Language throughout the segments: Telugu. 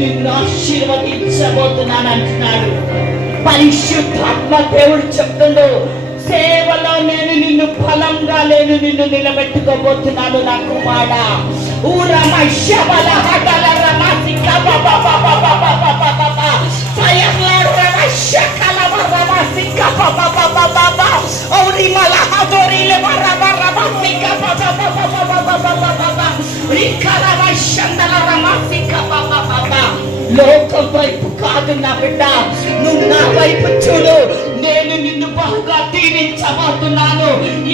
నిన్ను ఆశీర్వదించబోతున్నాను అంటున్నాడు. పరిశుద్ధాత్మ దేవుడు చెప్తుండు, సేవలో నేను నిన్ను ఫలంగా నేను నిన్ను నిలబెట్టుకోబోతున్నాను నా కుమారుడా. ఊరమశబల హడల రమసిక బాబా బాబా బాబా బాబా బాబా ఫయర్ల రమశకల రమసిక బాబా బాబా బాబా ఔరిమల హదోరిల బాబా రమసిక బాబా బాబా బాబా బాబా బాబా రికరమ షందల రమసిక బాబా బాబా. లోకం వైపు కాదు నా బిడ్డ, నువ్వు నా వైపు చూడు. నేను నిన్ను బాగా దీవించబోతున్నాను.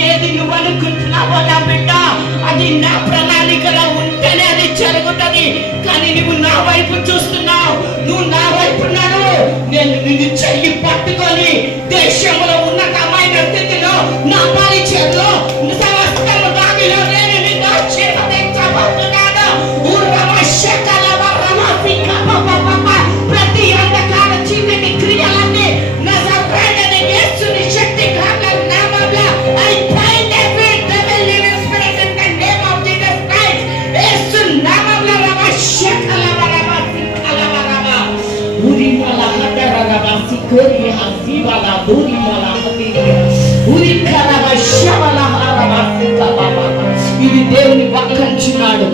ఏది నువ్వు అనుకుంటున్నావో నా బిడ్డ, అది నా ప్రణాళికలో ఉంటేనే అది జరుగుతుంది. కానీ నువ్వు నా వైపు చూస్తున్నావు, నువ్వు నా వైపు ఉన్నావు. నేను నిన్ను చెయ్యి పట్టుకొని దేశంలో ఉన్నతమైన స్థితిలో నా పరిచయంలో సమస్తము దానిలో నేను నిన్ను ఆశీర్వదించబోతున్నాను. ప్రతి అంధకార చీకటి క్రియలన్నీ నజరేయుడైన యేసుని శక్తి గల నామములో I bind every devil living spirit in the name of Jesus Christ. యేసు నామములో రమశకల రమసికల రమ ఉరిమల హదర రమసికోరి హసివల దూరిమల హదిరి ఉరికల రమశవల రమసిక బాబా. ఇది దేవుని వాక్యంచున్నాడు.